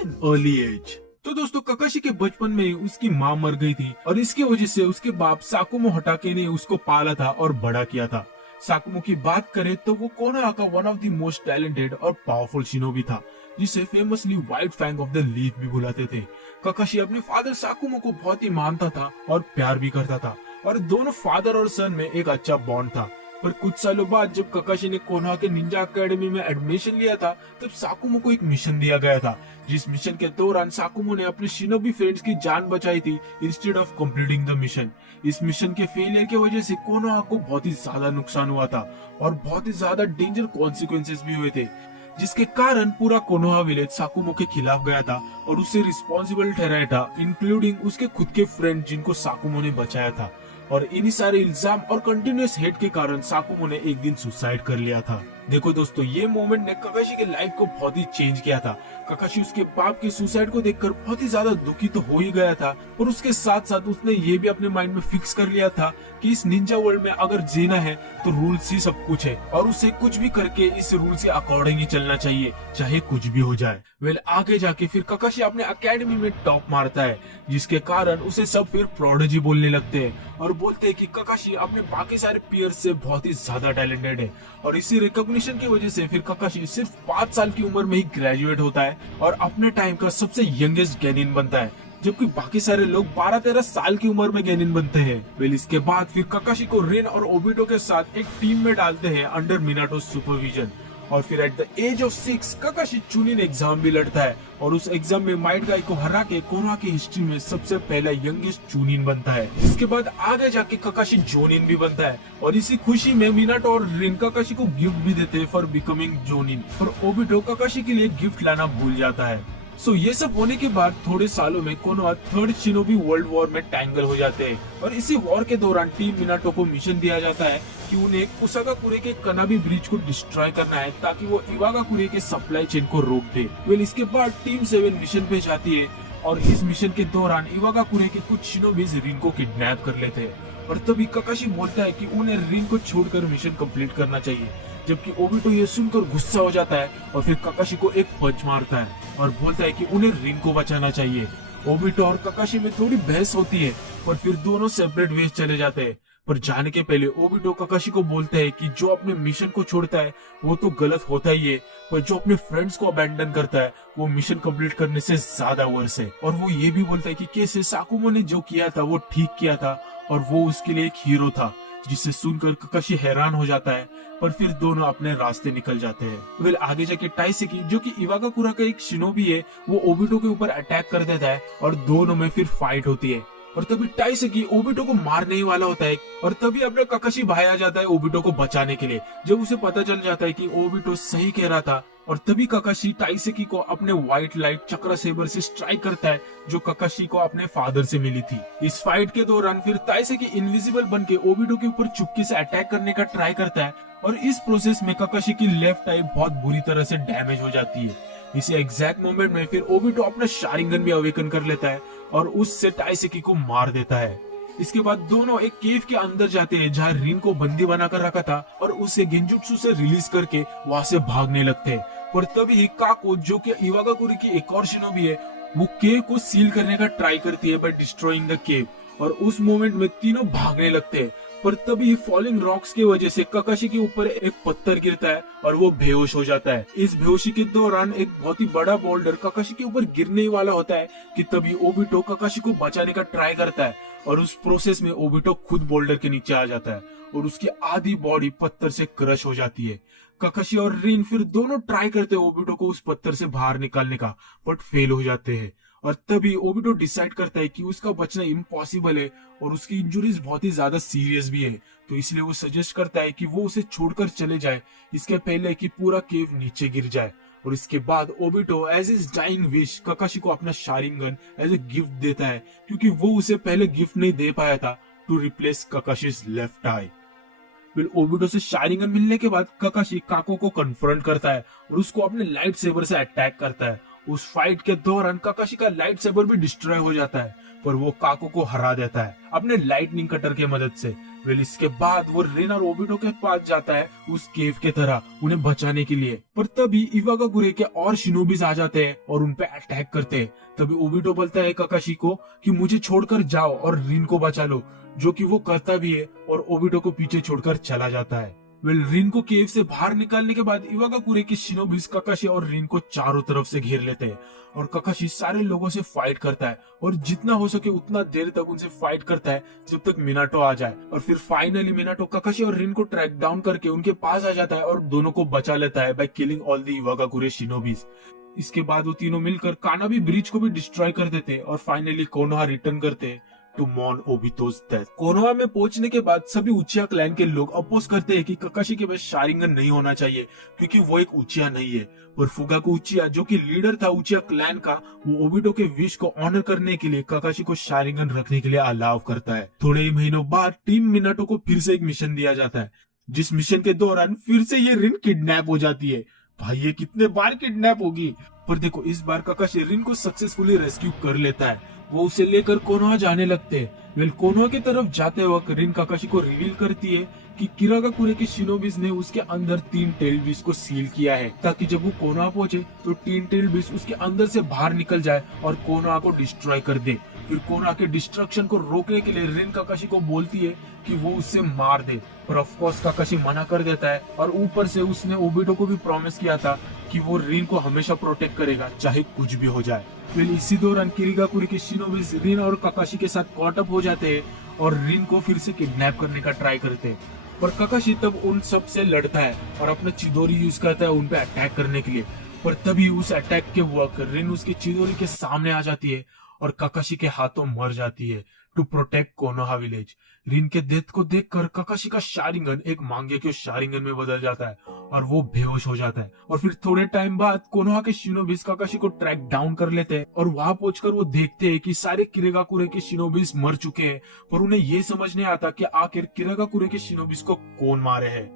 An early as. तो दोस्तों ककाशी के बचपन में ही उसकी माँ मर गई थी और इसकी वजह से उसके बाप साकुमो हटाके ने उसको पाला था और बड़ा किया था। साकुमो की बात करें तो वो कोनोहा का one of the most talented और पावरफुल शिनोबी था, जिसे famously white fang of the leaf भी बुलाते थे। ककाशी अपने फादर साकुमो को बहुत ही मानता था और प्यार भी करता था और दोनों फादर और सन में एक अच्छा बॉन्ड था। पर कुछ सालों बाद जब ककाशी ने कोनोहा के निंजा एकेडमी में एडमिशन लिया था, तब साकुमो को एक मिशन दिया गया था, जिस मिशन के दौरान साकुमो ने अपने शिनोबी फ्रेंड्स की जान बचाई थी instead of completing the mission. इस मिशन के फेलियर की वजह से कोनोहा को बहुत ही ज्यादा नुकसान हुआ था और बहुत ही ज्यादा डेंजर कॉन्सिक्वेंसेस भी हुए थे, जिसके कारण पूरा कोनोहा विलेज साकुमो के खिलाफ गया था और उसे रिस्पॉन्सिबल ठहराया था, इंक्लूडिंग उसके खुद के फ्रेंड जिनको साकुमो ने बचाया था। और इन्हीं सारे इल्जाम और कंटिन्यूअस हेट के कारण साकुमो ने एक दिन सुसाइड कर लिया था। देखो दोस्तों, ये मोमेंट ने ककाशी के लाइफ को बहुत ही चेंज किया था। ककाशी उसके बाप के सुसाइड को देखकर बहुत ही ज्यादा दुखी तो हो ही गया था, और उसके साथ साथ उसने ये भी अपने माइंड में फिक्स कर लिया था कि इस निंजा वर्ल्ड में अगर जीना है तो रूल्स ही सब कुछ है और उसे कुछ भी करके इस रूल्स के अकॉर्डिंग ही चलना चाहिए, चाहे कुछ भी हो जाए। आगे जाके फिर ककाशी अपने अकेडमी में टॉप मारता है, जिसके कारण उसे सब फिर प्रोडिजी बोलने लगते हैं और बोलते हैं कि ककाशी अपने बाकी सारे पीयर्स से बहुत ही ज्यादा टैलेंटेड है। और इसी रिकॉग्निशन की वजह से फिर ककाशी सिर्फ 5 साल की उम्र में ही ग्रेजुएट होता है और अपने टाइम का सबसे यंगेस्ट गेनिन बनता है, जबकि बाकी सारे लोग 12-13 साल की उम्र में गेनिन बनते हैं। इसके बाद फिर ककाशी को रिन और ओबिटो के साथ एक टीम में डालते हैं अंडर मिनाटो सुपरविजन, और फिर at the age of 6 Kakashi chunin exam भी लड़ता है और उस एग्जाम में माइट गाई को हरा के कोनोहा की हिस्ट्री में सबसे पहला यंगेस्ट चुनिन बनता है। इसके बाद आगे जाके ककाशी जोनिन भी बनता है और इसी खुशी में मिनाटो और रिन ककाशी को गिफ्ट भी देते हैं फॉर बिकमिंग जोनिन, और ओबिटो ककाशी के लिए गिफ्ट लाना भूल जाता है। ये सब होने के बाद थोड़े सालों में Konoha third shinobi world war में टैंगल हो जाते हैं, और इसी वॉर के दौरान टीम मिनाटो को मिशन दिया जाता है कि उन्हें कुसागाकुरे के कनाबी ब्रिज को डिस्ट्रॉय करना है ताकि वो इवागाकुरे के सप्लाई चेन को रोक दे। इसके बाद टीम 7 मिशन पे जाती है और इस मिशन के दौरान इवागाकुरे के कुछ शिनोबीज रिन को किडनैप कर लेते हैं, और तभी ककाशी बोलता है कि उन्हें रिन को छोड़कर मिशन कंप्लीट करना चाहिए, जबकि ओबिटो ये सुनकर गुस्सा हो जाता है और फिर ककाशी को एक पंच मारता है और बोलता है कि उन्हें रिन को बचाना चाहिए। ओबिटो और ककाशी में थोड़ी बहस होती है और फिर दोनों सेपरेट वेज चले जाते हैं, पर जाने के पहले ओबिटो ककाशी को बोलता है कि जो अपने मिशन को छोड़ता है वो तो गलत होता ही है, पर जो अपने फ्रेंड्स को अबैंडन करता है वो मिशन कंप्लीट करने से ज्यादा वर्स है। और वो ये भी बोलता है कि कैसे साकुमो ने जो किया था वो ठीक किया था और वो उसके लिए एक हीरो था, जिसे सुनकर ककाशी हैरान हो जाता है, पर फिर दोनों अपने रास्ते निकल जाते हैं। आगे जाके टाइसेकी, जो कि इवागाकुरा का एक शिनोबी है, वो ओबिटो के ऊपर अटैक कर देता है और दोनों में फिर फाइट होती है, और तभी टाइसेकी ओबिटो को मारने ही वाला होता है, और तभी अपना ककाशी भाई आ जाता है ओबिटो को बचाने के लिए। जब उसे पता चल जाता है कि ओबिटो सही कह रहा था, और तभी ककाशी टाइसेकी को अपने व्हाइट लाइट चक्र सेबर से स्ट्राइक करता है, जो ककाशी को अपने फादर से मिली थी। इस फाइट के दौरान फिर टाइसेकी इनविजिबल बनके ओबिटो के ऊपर चुपके से अटैक करने का ट्राई करता है, और इस प्रोसेस में ककाशी की लेफ्ट आई बहुत बुरी तरह से डैमेज हो जाती है। इसी एग्जैक्ट मोमेंट में फिर ओबिटो अपना शारिंगन भी अवेकन कर लेता है और उससे टाइसेकी को मार देता है। इसके बाद दोनों एक केव के अंदर जाते हैं जहाँ रिन को बंदी बनाकर रखा था, और उसे गेंजुत्सु से रिलीज करके वहाँ से भागने लगते हैं। पर तभी काको, जो कि इवागाकुरे की एक और शिनोबी है, वो केव को सील करने का ट्राई करती है बाय डिस्ट्रॉइंग द केव, और उस मोमेंट में तीनों भागने लगते हैं। पर तभी फॉलिंग रॉक्स की वजह से ककाशी के ऊपर एक पत्थर गिरता है और वो बेहोश हो जाता है। इस बेहोशी के दौरान एक बहुत ही बड़ा बोल्डर ककाशी के ऊपर गिरने ही वाला होता है कि तभी ओबिटो ककाशी को बचाने का ट्राई करता है, और उस प्रोसेस में ओबिटो खुद बोल्डर के नीचे आ जाता है और उसकी आधी बॉडी पत्थर से क्रश हो जाती है। ककाशी और रिन फिर दोनों ट्राई करते हैं ओबिटो को उस पत्थर से बाहर निकालने का, बट फेल हो जाते हैं, और तभी ओबिटो डिसाइड करता है कि उसका बचना इम्पॉसिबल है और उसकी इंजुरीज बहुत ही ज्यादा सीरियस भी है, तो इसलिए वो सजेस्ट करता है कि वो उसे छोड़कर चले जाए इसके पहले कि पूरा केव नीचे गिर जाए। और इसके बाद Obito as is dying wish Kakashi को अपना शारिंगन एज ए गिफ्ट देता है, क्योंकि वो उसे पहले गिफ्ट नहीं दे पाया था to replace Kakashi's left eye. Obito से शारिंगन मिलने के बाद ककाशी काको को कन्फ्रंट करता है और उसको अपने लाइट सेबर से अटैक करता है। उस फाइट के दौरान काकाशी का लाइट सेबर भी डिस्ट्रॉय हो जाता है, पर वो काको को हरा देता है अपने लाइटनिंग कटर के मदद से। वेल इसके बाद वो रिन और ओबिटो के पास जाता है उस केव के तरह उन्हें बचाने के लिए, पर तभी इवागाकुरे के और शिनोबिस आ जाते हैं और उन पे अटैक करते हैं। तभी ओबिटो बोलता है काकाशी को कि मुझे छोड़कर जाओ और रिन को बचा लो, जो कि वो करता भी है और ओबिटो को पीछे छोड़कर चला जाता है। वेल रिन को केव से बाहर निकालने के बाद इवागाकुरे के शिनोबिस काकाशी और रिन को चारों तरफ से घेर लेते हैं और काकाशी सारे लोगों से फाइट करता है और जितना हो सके उतना देर तक उनसे फाइट करता है जब तक मिनाटो आ जाए। और फिर फाइनली मिनाटो काकाशी और रिन को ट्रैक डाउन करके उनके पास आ जाता है और दोनों को बचा लेता है बाय किलिंग ऑल द इवागाकुरे शिनोबिस। इसके बाद वो तीनों मिलकर कानाबी ब्रिज को भी डिस्ट्रॉय कर देते और फाइनली कोनोहा रिटर्न करते टू मॉर्न ओबिटो's डेथ। कोनोहा में पहुंचने के बाद सभी उचिया क्लैन के लोग अपोज करते हैं कि काकाशी के पास शारिंगन नहीं होना चाहिए क्योंकि वो एक उचिया नहीं है, पर फुगाकू उचिया जो कि लीडर था उचिया क्लैन का, वो ओबिटो के विश को ऑनर करने के लिए काकाशी को शारिंगन रखने के लिए अलाउ करता है। थोड़े ही महीनों बाद टीम मिनाटो को फिर से एक मिशन दिया जाता है, जिस मिशन के दौरान फिर से ये रिन किडनैप हो जाती है। भाई ये कितने बार किडनैप होगी, पर देखो इस बार काकाशी रिन को सक्सेसफुली रेस्क्यू कर लेता है। वो उसे लेकर कोनोहा जाने लगते हैं। वेल कोनोहा की तरफ जाते वक्त रिन काकाशी को रिवील करती है कि किरागाकुरे के शिनोबिस ने उसके अंदर 3 टेल बीस्ट को सील किया है ताकि जब वो कोनोहा पहुंचे तो 3 टेल बीस्ट उसके अंदर से बाहर निकल जाए और कोनोहा को डिस्ट्रॉय कर दे। फिर कोनोहा के डिस्ट्रक्शन को रोकने के लिए रिन काकाशी को बोलती है कि वो उससे मार दे, पर ऑफ कोर्स काकाशी मना कर देता है और ऊपर से उसने ओबिटो को भी प्रॉमिस किया था कि वो रिन को हमेशा प्रोटेक्ट करेगा चाहे कुछ भी हो जाए। फिर इसी दौरान किरिगाकुरे के शिनोबिस रिन और काकाशी के साथ कॉट अप हो जाते हैं और रिन को फिर से किडनैप करने का ट्राई करते हैं, पर काकाशी तब उन सब से लड़ता है और अपना चिदोरी यूज करता है उन पे अटैक करने के लिए। पर तभी उस अटैक के वक्त रिन उसके चिदोरी के सामने आ जाती है और काकाशी के हाथों मर जाती है टू प्रोटेक्ट कोनोहा विलेज। रिन के डेथ को देखकर काकाशी का शारिंगन एक मांगेक्यो शारिंगन में बदल जाता है और वो बेहोश हो जाता है। और फिर थोड़े टाइम बाद कोनोहा के शिनोबिस काकाशी को ट्रैक डाउन कर लेते हैं और वहां पहुंचकर वो देखते हैं कि सारे किरागाकुरे के शिनोबिस मर चुके हैं, पर उन्हें ये समझ नहीं आता कि आखिर किरागाकुरे के शिनोबिस को कौन मारे हैं।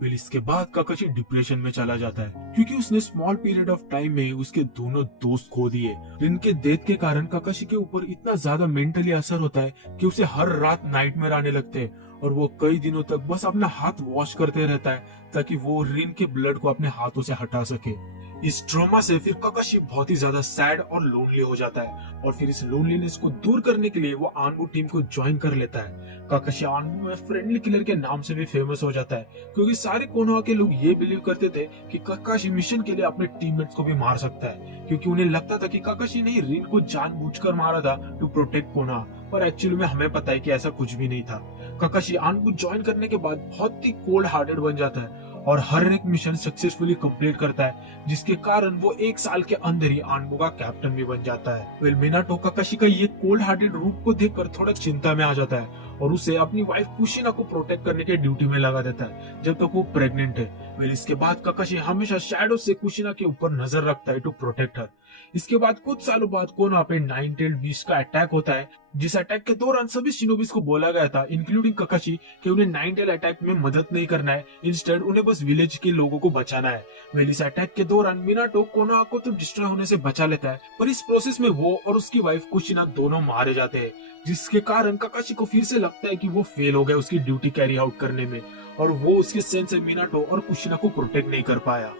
फिर इसके बाद काकाशी डिप्रेशन में चला जाता है क्योंकि उसने स्मॉल पीरियड ऑफ टाइम में उसके दोनों दोस्त खो दिए। रिन के डेथ के कारण काकाशी के ऊपर इतना ज्यादा मेंटली असर होता है कि उसे हर रात नाइटमेयर आने लगते हैं और वो कई दिनों तक बस अपना हाथ वॉश करते रहता है ताकि वो रिन के ब्लड को अपने हाथों से हटा सके। इस ट्रॉमा से फिर काकाशी बहुत ही ज्यादा सैड और लोनली हो जाता है और फिर इस लोनलीनेस को दूर करने के लिए वो आनबू टीम को ज्वाइन कर लेता है। काकाशी आनबू में फ्रेंडली किलर के नाम से भी फेमस हो जाता है क्योंकि सारे कोनोहा के लोग ये बिलीव करते थे कि काकाशी मिशन के लिए अपने टीममेट्स को भी मार सकता है, क्योंकि उन्हें लगता था कि काकाशी ने रिन को जानबूझकर मारा था टू प्रोटेक्ट कोनोहा, पर एक्चुअली में हमें पता है कि ऐसा कुछ भी नहीं था। काकाशी आनबू ज्वाइन करने के बाद बहुत ही कोल्ड हार्टेड बन जाता है और हर एक मिशन सक्सेसफुली कंप्लीट करता है, जिसके कारण वो 1 साल के अंदर ही आनबू का कैप्टन भी बन जाता है। वेल मिनाटो काकाशी का ये कोल्ड हार्टेड रूप को देखकर थोड़ा चिंता में आ जाता है और उसे अपनी वाइफ कुशिना को प्रोटेक्ट करने के ड्यूटी में लगा देता है जब तक वो प्रेग्नेंट है। वेल इसके बाद काकाशी हमेशा शैडो से कुशिना के ऊपर नजर रखता है टू प्रोटेक्ट हर। इसके बाद कुछ सालों बाद कोनोहा पे 9 टेल्ड बीस्ट का अटैक होता है, जिस अटैक के दौरान सभी शिनोबिस को बोला गया था इंक्लूडिंग काकाशी कि उन्हें 9 टेल अटैक में मदद नहीं करना है, इंस्टेड उन्हें बस विलेज के लोगों को बचाना है। वेल इस अटैक के दौरान मिनाटो कोनोहा को तो डिस्ट्रॉय होने से बचा लेता है, पर इस प्रोसेस में वो और उसकी वाइफ कुशिना दोनों मारे जाते हैं, जिसके कारण काकाशी को फिर से लगता है कि वो फेल हो गया उसकी ड्यूटी कैरी आउट करने में और वो उसके सेंस से मिनाटो और कुशिना को प्रोटेक्ट नहीं कर पाया।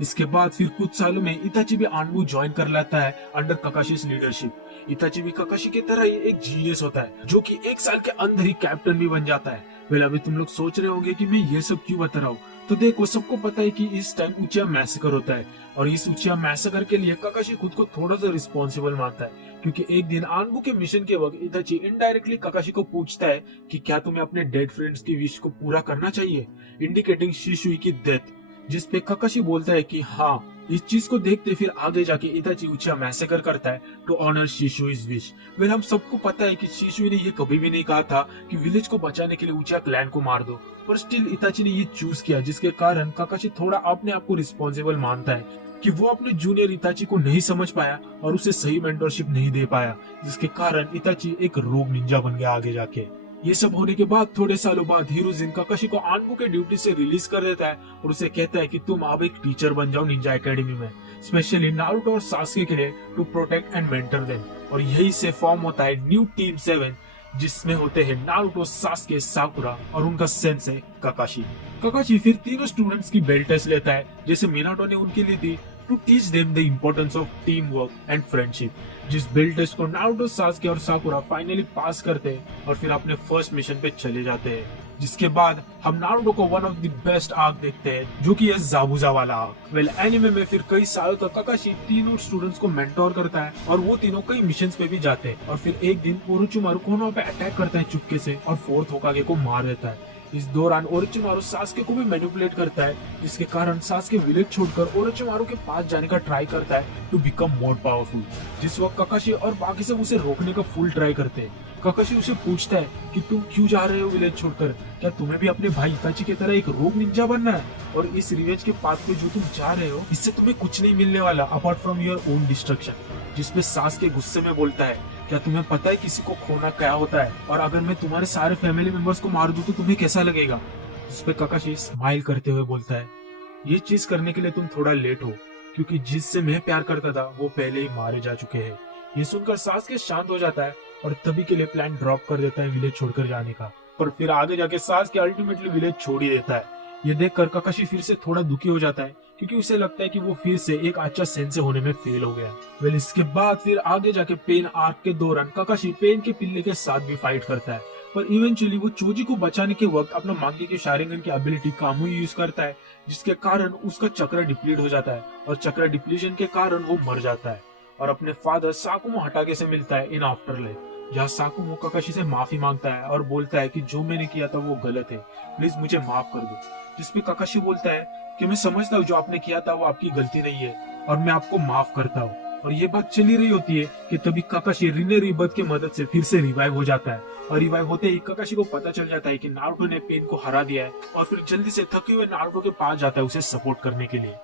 इसके बाद फिर कुछ सालों में इताची भी आनबू ज्वाइन कर लेता है अंडर काकाशी लीडरशिप। इताची भी काकाशी की तरह ही एक जीनियस होता है जो कि 1 साल के अंदर ही कैप्टन भी बन जाता है। वेल अभी तुम लोग सोच रहे होंगे कि मैं ये सब क्यों बता रहा हूँ, तो देखो सबको पता है कि इस टाइम उचिया मैसेकर होता है और इस उचिया मैसेकर के लिए काकाशी खुद को थोड़ा सा रिस्पॉन्सिबल मानता है, क्योंकि एक दिन आनबू के मिशन के वक्त इताची इनडायरेक्टली काकाशी को पूछता है कि क्या तुम्हें अपने डेड फ्रेंड्स की विश को पूरा करना चाहिए, इंडिकेटिंग शिशुई की डेथ, जिसपे काकाशी बोलता है कि हाँ। इस चीज को देखते फिर आगे जाके इताची उचिया मैसेकर करता है टू ऑनर शिशुई's विश। वेल हम सबको पता है कि शिशुई ने ये कभी भी नहीं कहा था कि विलेज को बचाने के लिए उचिया क्लैन को मार दो, पर स्टिल इताची ने ये चूज किया, जिसके कारण काकाशी थोड़ा अपने आप को रिस्पॉन्सिबल मानता है कि वो अपने जूनियर इताची को नहीं समझ पाया और उसे सही मेंटरशिप नहीं दे पाया, जिसके कारण इताची एक रोग निंजा बन गया आगे जाके। ये सब होने के बाद थोड़े सालों बाद हिरोजिन काकाशी को आनबू के ड्यूटी से रिलीज कर देता है और उसे कहता है कि तुम अब एक टीचर बन जाओ निंजा एकेडमी में, स्पेशली नारुतो और सास्के के लिए to protect and mentor them. और यही से फॉर्म होता है न्यू टीम 7, जिसमें होते हैं नारुतो, सास्के, साकुरा और उनका सेंसे काकाशी। काकाशी फिर तीनों स्टूडेंट्स की बेल्ट टेस्ट लेता है जैसे मिनाटो ने उनके लिए दी, to teach them the importance of teamwork and friendship. जिस बेल्ट टेस्ट को नारुतो, सास्के और साकुरा फाइनली पास करते हैं और फिर अपने फर्स्ट मिशन पे चले जाते हैं। जिसके बाद हम नारुतो को one of the best arc देखते हैं, जो कि है ज़ाबुजा वाला आर्क। वेल एनिमे में फिर कई सालों तक काकाशी तीनों स्टूडेंट्स को मेंटोर करता है और वो तीनों कई मिशंस पे भी जाते हैं। और फिर एक दिन ओरोचिमारू कोनोहा पे अटैक करता है चुपके से और फोर्थ होकागे को मार देता है। इस दौरान ओरोचिमारू सास्के को भी मैनिपुलेट करता है, जिसके कारण सास्के विलेज छोड़कर ओरोचिमारू के पास जाने का ट्राई करता है टू बिकम मोर पावरफुल। जिस वक्त काकाशी और बाकी सब उसे रोकने का फुल ट्राई करते हैं। काकाशी उसे पूछता है कि तुम क्यों जा रहे हो विलेज छोड़कर, क्या तुम्हें भी अपने भाई इताची की तरह एक रोग निंजा बनना है? और इस रिवेंज के पाथ पे जो तुम जा रहे हो, इससे तुम्हें कुछ नहीं मिलने वाला apart from your own destruction. जिसपे सास्के गुस्से में बोलता है, क्या तुम्हें पता है किसी को खोना क्या होता है? और अगर मैं तुम्हारे सारे फैमिली मेंबर्स को मार दूं तो तुम्हें कैसा लगेगा? जिसपे काकाशी स्माइल करते हुए बोलता है, ये चीज करने के लिए तुम थोड़ा लेट हो, क्योंकि जिससे मैं प्यार करता था वो पहले ही मारे जा चुके हैं। ये सुनकर सास्के शांत हो जाता है और तभी के लिए प्लान ड्रॉप कर देता है विलेज छोड़कर जाने का। पर फिर आगे जाके सास्के अल्टीमेटली विलेज छोड़ ही देता है। ये देखकर काकाशी फिर से थोड़ा दुखी हो जाता है, क्योंकि उसे लगता है कि वो फिर से एक अच्छा सेंसे होने में फेल हो गया। वेल इसके बाद फिर आगे जाके पेन आर्क के दौरान काकाशी पेन के पिल्ले के साथ भी फाइट करता है, पर इवेंचुअली वो चोजी को बचाने के वक्त अपना मांगे के शारिंगन की एबिलिटी कामुई यूज करता है, जिसके कारण उसका चक्र डिप्लीट हो जाता है और चक्र डिप्लीशन के कारण वो मर जाता है और अपने फादर साकुमो हटाके से मिलता है इन आफ्टर लाइफ, जहाँ साकुमो काकाशी से माफी मांगता है और बोलता है कि जो मैंने किया था वो गलत है, प्लीज मुझे माफ कर दो। जिसपे काकाशी बोलता है कि मैं समझता हूँ जो आपने किया था वो आपकी गलती नहीं है और मैं आपको माफ करता हूँ। और ये बात चली रही होती है कि तभी काकाशी रिने रिबर्थ की मदद से फिर से रिवाइव हो जाता है और रिवाइव होते ही काकाशी को पता चल जाता है कि नारुतो ने पेन को हरा दिया है और फिर जल्दी से थके हुए नारुतो के पास जाता है उसे सपोर्ट करने के लिए।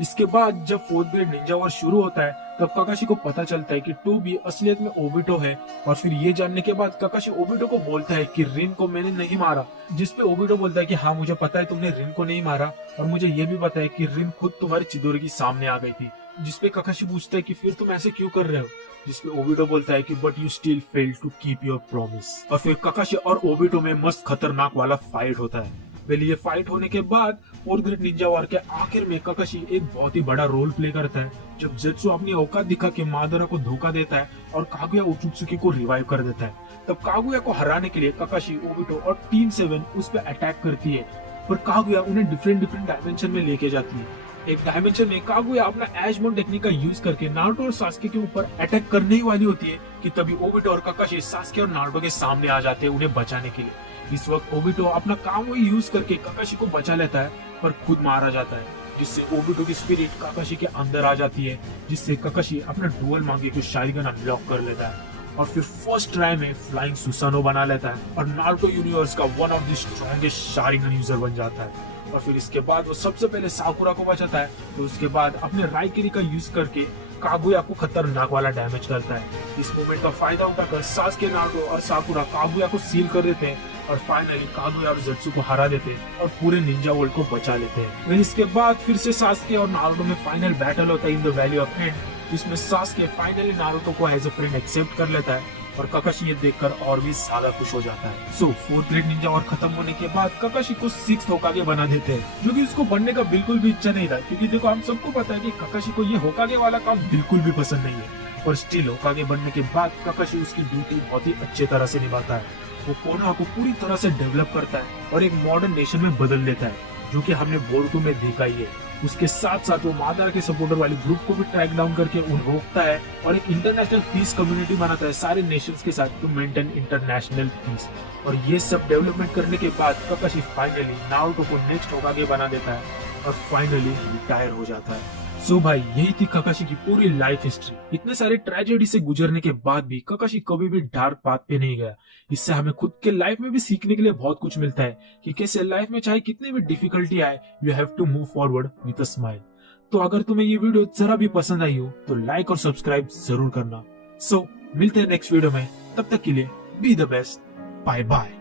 इसके बाद जब 4th ग्रेड निंजा वॉर शुरू होता है तब काकाशी को पता चलता है कि टोबी असलियत में ओबिटो है और फिर ये जानने के बाद काकाशी ओबिटो को बोलता है कि रिन को मैंने नहीं मारा। जिसपे ओबिटो बोलता है कि हाँ मुझे पता है तुमने रिन को नहीं मारा और मुझे ये भी पता है कि रिन खुद तुम्हारी चिदोरी के सामने आ गई थी। जिसपे काकाशी पूछता है कि फिर तुम ऐसे क्यों कर रहे हो? जिसपे ओबिटो बोलता है कि but you still fail to keep your promise. और फिर काकाशी और ओबिटो में मस्त खतरनाक वाला फाइट होता है। वेल ये फाइट होने के बाद 4th ग्रेड निंजा वॉर के आखिर में काकाशी एक बहुत ही बड़ा रोल प्ले करता है, जब जेत्सु अपनी औकात दिखा के मादरा को धोखा देता है और कागुया ओचुत्सुकी को रिवाइव कर देता है। तब कागुया को हराने के लिए काकाशी, ओबिटो और टीम 7 उस पर अटैक करती है, पर कागुया उन्हें डिफरेंट डायमेंशन में लेके जाती है। एक डायमेंशन में कागुया अपना एजमोन टेक्निक का यूज करके नारुतो और सास्के के ऊपर अटैक करने ही वाली होती है कि तभी ओबिटो और काकाशी सास्के और नारुतो के सामने आ जाते हैं उन्हें बचाने के लिए। इस वक्त ओबिटो अपना कामुई यूज करके काकाशी को बचा लेता है पर खुद मारा जाता है, जिससे ओबिटो की स्पिरिट काकाशी के अंदर आ जाती है, जिससे काकाशी अपना डुअल मांगे को शारिगन अनलॉक कर लेता है और फिर फर्स्ट ट्राई में फ्लाइंग सुसानो बना लेता है और नारुतो यूनिवर्स का one of the strongest Sharingan user बन जाता है। और फिर इसके बाद वो सबसे पहले साकुरा को बचाता है, तो उसके बाद अपने राइकिरी का यूज करके कागुया को खतरनाक वाला डैमेज करता है। इस मोमेंट का फायदा उठाकर सास्के, नारुतो और साकुरा कागुया को सील कर देते हैं और फाइनली कागुया और जेत्सु को हरा देते हैं और पूरे निंजा वर्ल्ड को बचा लेते हैं। फिर इसके बाद फिर से सास्के और नारुतो में फाइनल बैटल होता है in the valley of and, जिसमें सास्के फाइनली नारुतो को एज अ फ्रेंड एक्सेप्ट कर लेता है और काकाशी ये देखकर और भी ज्यादा खुश हो जाता है। सो 4th ग्रेड निंजा और खत्म होने के बाद काकाशी को 6th होकागे बना देते हैं, जो कि उसको बनने का बिल्कुल भी इच्छा नहीं था, क्योंकि देखो हम सबको पता है कि काकाशी को ये होकागे वाला काम बिल्कुल भी पसंद नहीं है। और स्टिल होकागे बनने के बाद काकाशी उसकी ड्यूटी बहुत ही अच्छे तरह से निभाता है। वो कोनोहा को पूरी तरह से डेवलप करता है और एक मॉडर्न नेशन में बदल देता है, जो कि हमने बोरुतो में देखा ही है। उसके साथ साथ वो मादारा के सपोर्टर वाले ग्रुप को भी ट्रैक डाउन करके उन्हें रोकता है और एक इंटरनेशनल पीस कम्युनिटी बनाता है सारे नेशंस के साथ टू मेंटेन इंटरनेशनल पीस। और ये सब डेवलपमेंट करने के बाद काकाशी फाइनली नारुतो को नेक्स्ट होकागे बना देता है और फाइनली रिटायर हो जाता है। सो भाई यही थी काकाशी की पूरी लाइफ हिस्ट्री। इतने सारे ट्रेजेडी से गुजरने के बाद भी काकाशी कभी भी डार्क पाथ पे नहीं गया। इससे हमें खुद के लाइफ में भी सीखने के लिए बहुत कुछ मिलता है कि कैसे लाइफ में चाहे कितनी भी डिफिकल्टी आए, you have to move forward with a smile. तो अगर तुम्हें ये वीडियो जरा भी पसंद आई हो तो लाइक और सब्सक्राइब जरूर करना। सो मिलते हैं नेक्स्ट वीडियो में, तब तक के लिए be the best, bye bye.